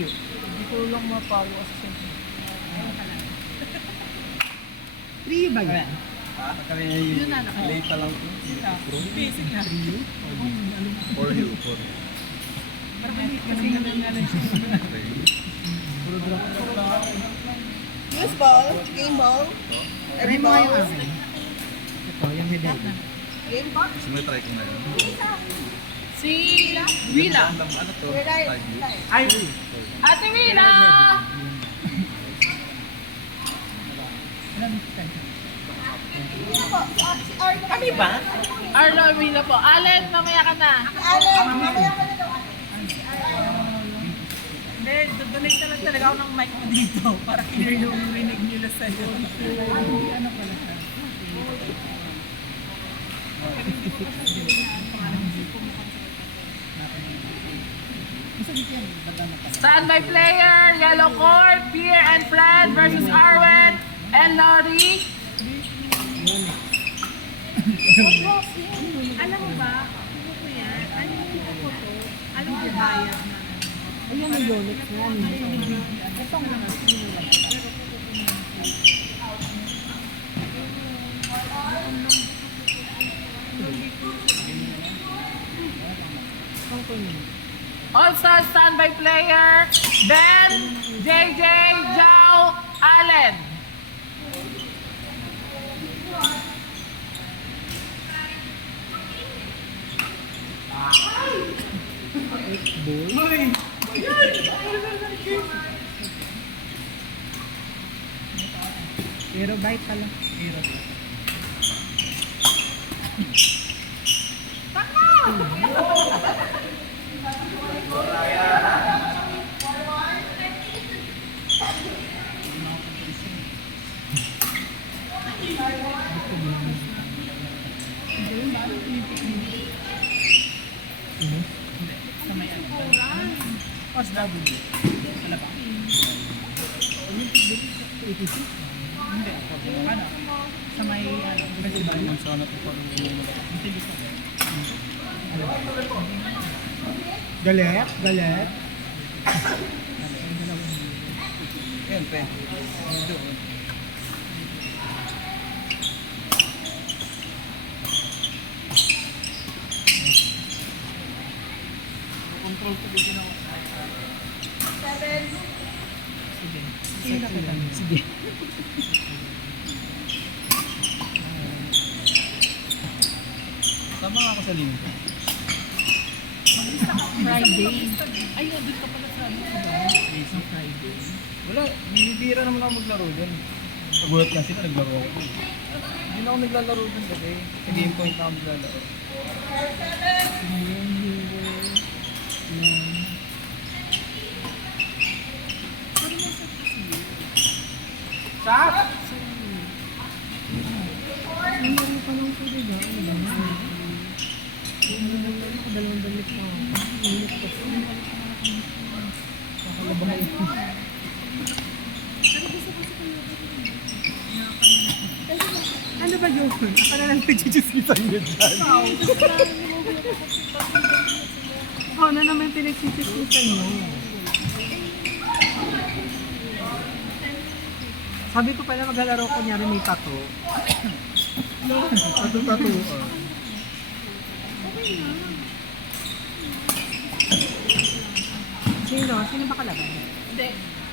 Hindi ko lang mapalo kasi siyempre. Trio ba yan? Kami Yun na, late pa lang po. Basic na. For you, for Kasi nalang siya. Use ball, game ball. Try mo nga yung akin. Ito, yung medal. Game box. Gusto mo try ko na yun? Si Wila. Ano to? Where are Five years? Ay! Ate Wila! Kami ba? Arlo Wila po. Allen, mamaya ka na. Alan, mamaya ka na daw. Hindi, donate na lang talaga ako ng mic mo dito para clear yung rinig nila sa'yo. Ano pala siya? Standby player, Yellow Court, Pierre and Fred versus Arwen and Lori. Alam mo ba, kung ko yan, ano yung ko to? Alam mo bayad na. Ayan ang Yonex nga. Ito nga nga. Also, standby player, Ben, JJ, Jao, Allen. Pero bite pala. Mas double. Wala ba? Hindi. Ano? Sa may ano? Sana po pa Galet? Galet? Yan, pe. Control ko din ako. Sige. Sige. Tama nga ako sa linggo. Friday. Ay, nandun ka pala sa ano, diba? Sa Friday. Wala, bibira naman ako maglaro dun. Nagulat nga sila, naglaro ako. Hindi na ako naglalaro dun kasi. Sa game point na ako naglalaro. Chap! Dalawang damit mo. Init kasi. Nakalabahan ko. Ano ba yun? Ako na lang nagchichismisan yun dyan. Ako na naman pinagchichismisan mo. Sabi ko pala maglalaro ko niya may tato. Tato. Sino? Sino ba kalaban? Hindi.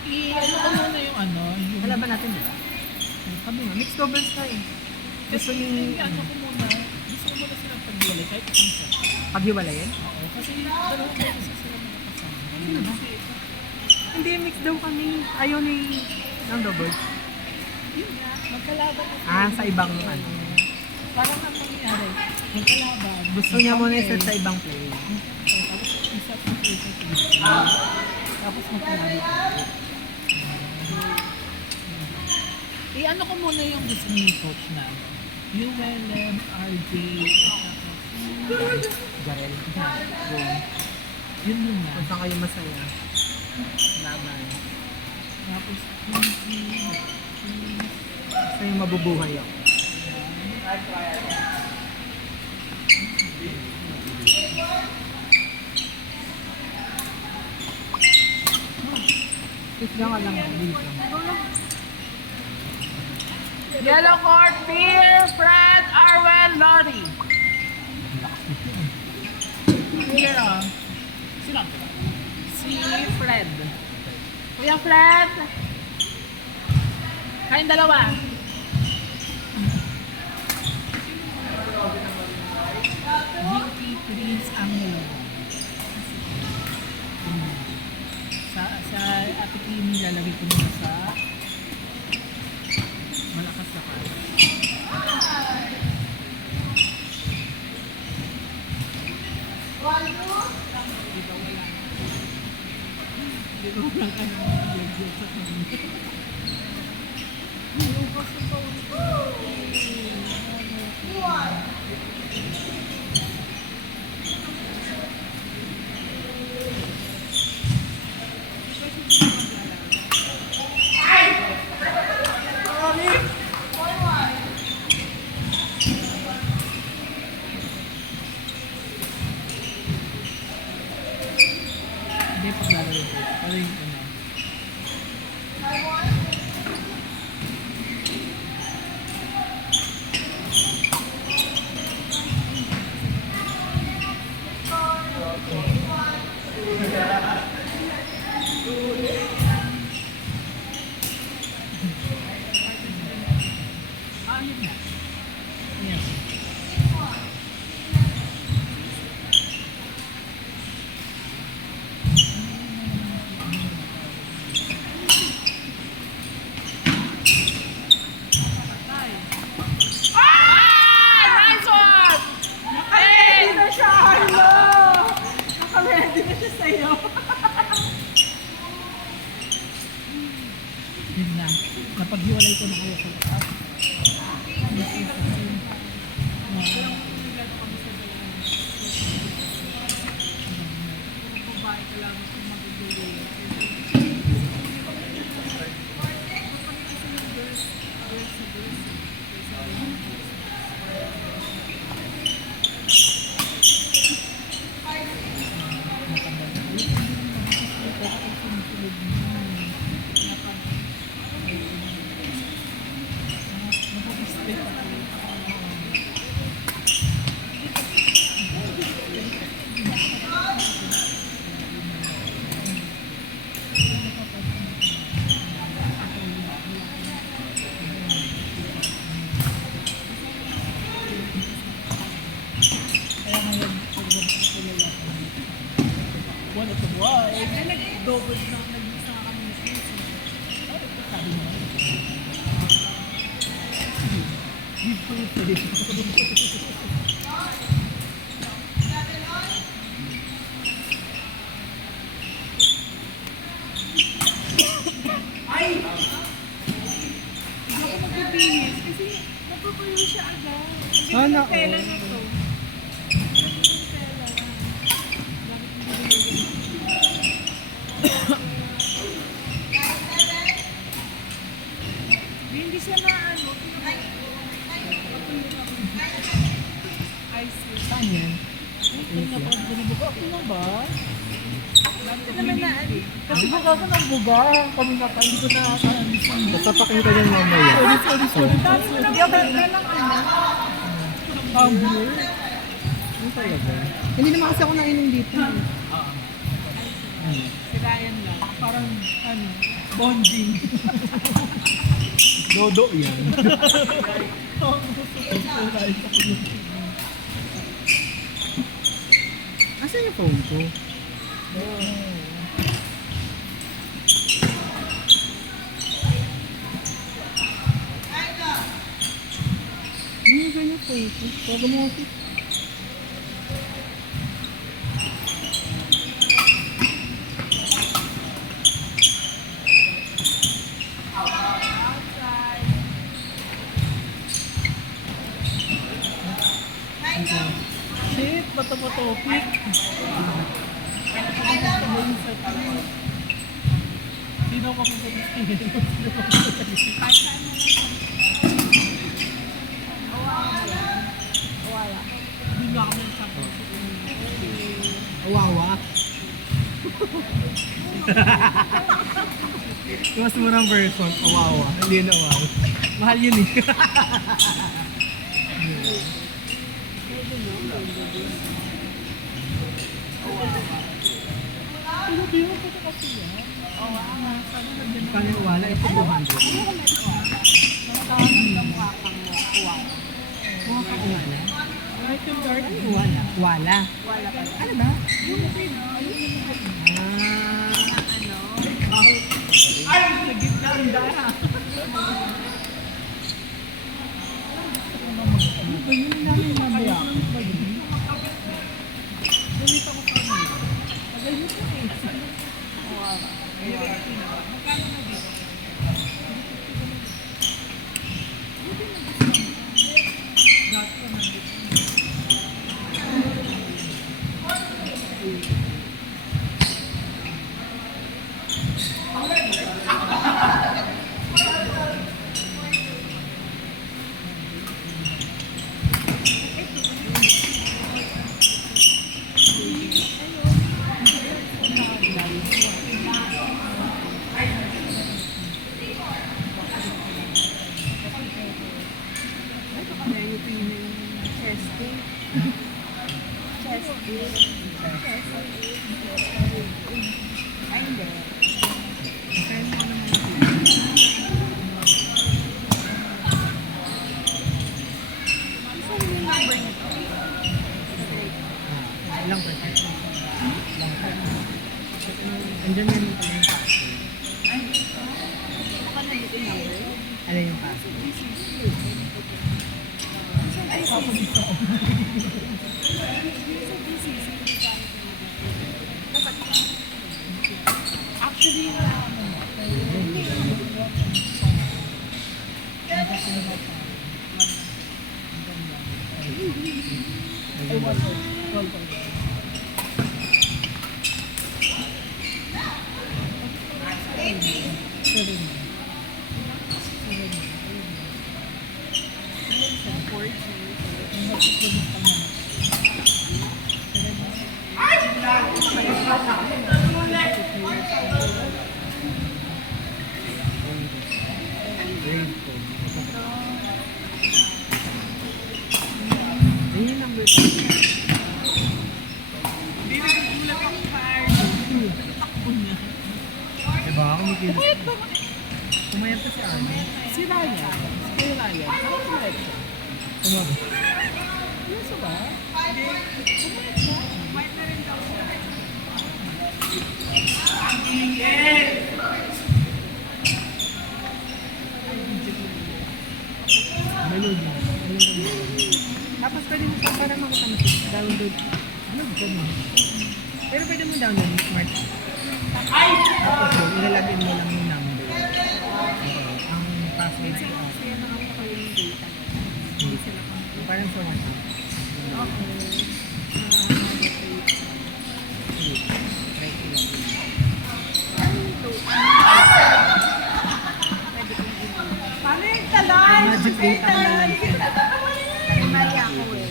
I-ano ko muna yung ano. Yung Kalaban natin ba? Sabi nga, mixed doubles na eh. Gusto niyo ano ko muna. Gusto ko muna silang paghiwalay kahit isang set. paghiwalayin? Oo. Kasi dalawang beses sila makakasama. Kasi Hindi, mixed daw kami. Ayaw ni ng doubles. yun nga. Magkalaban na sila. Ah, sa ibang ano. Parang ang nangyari. Magkalaban. Gusto niya muna iset sa ibang play. Tapos isa sa isa. Tapos magkalaban. I-ano ko muna yung gusto ni coach na ULM, RJ, Jarel. yun muna. Kung saan kayo masaya. Laban. Tapos, Gusto yung mabubuhay ako. Yan ka lang. Dito. Yellow Court, Beer, Fred, Arwen, Lottie. Here, oh. Sino? Si Fred. Kuya Fred. Kayong dalawa. Beauty Prince Angelo. Sa Ate Kimi, lalagay ko muna sa malakas na kaya. Di ba wala ka nang mag-vlog sa kanya? Hindi paglalagay ko. Pero yung ano. Ah, yun na. Yes. Nice one! Naka-ready na siya, Arlo! Naka-ready na siya sa'yo. Yun na. Napaghiwalay ko na kayo sa lakas. One of the boys. Ay, nag-double na nag-isa kami ng season. Sabi mo. Give ko yung play. Ay! Hindi ako magbibihis kasi napapayo siya agad. Kasi Sana yung tela all. na to. Hindi siya na ano. I see. Saan yan? Okay na ba? Ito naman na ano. Kasi baka ka ng buga. Kami na pa. Hindi ko nakaka-understand. Basta pakita niyan mamaya. Sorry. Hindi ako lang ano. Tumbler? Ano talaga? Hindi naman kasi ako nainom dito. Si Ryan lang. Parang ano. Bonding. Dodo yan. Asan yung phone ko? Ano yung ganyan phone ko? Taga mo ako. Shit, bato mo topic. Sino ko kung Wala. Hindi na kami nagsabi. Awawa. Yung mas murang version, kawawa. Hindi yun awawa. Mahal yun eh. Kano yung wala? Ito 200. Wala. Wala. Ano ba? Ay! Sa gitna ang dara. Paginin namin mamaya. Ganito ko pa naman. Tagal mo po eh. Ilang percent? Andiyan yan yung password. Ano yung password? Actually, Grade ko. Ayun yung number 2. Diba ako may kilos? Pumayat pa si Armin. si Ryan. Si Ryan. Saan kumalit siya? Tumago. Ano sa ba? Kumalit na rin daw siya. Melody. Tapos pwede mo pa para makatama download. Download ko mo. Pero pwede mo download yung smart. Tapos yun, ilalagin mo lang yung number. Ang password ko. Kaya nakapakal yung data. Hindi sila pang Parang sa WhatsApp. Try ko lang. Paano yung talay? Magic data mo lang. Mali ako eh.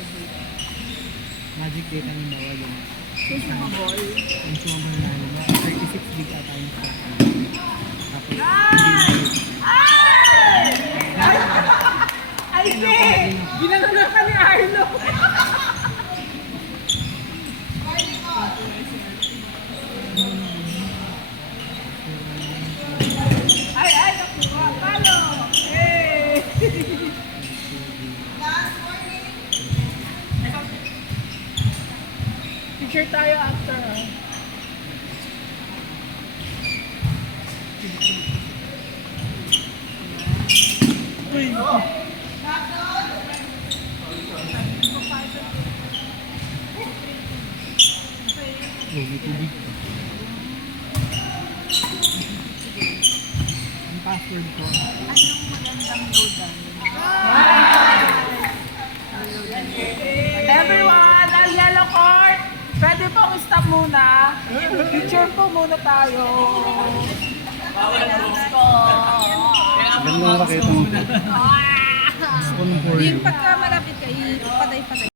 Magic data mo bawal yun. Consumable. Consumable na ano ba? 36 gig ata yung stock. Tapos, Ay, hindi! Ginagano ka ni Arlo! Ay, nakuha! Palo! Hey! Picture tayo after, ah. Uy! tubig ko. Ang password ko. Anong magandang loadan? Everyone, ang yellow court! Pwede pong stop muna. Picture po muna tayo. Ganda mo makita mo. Gusto ko ng for you. Pagka malapit kayo, patay-patay.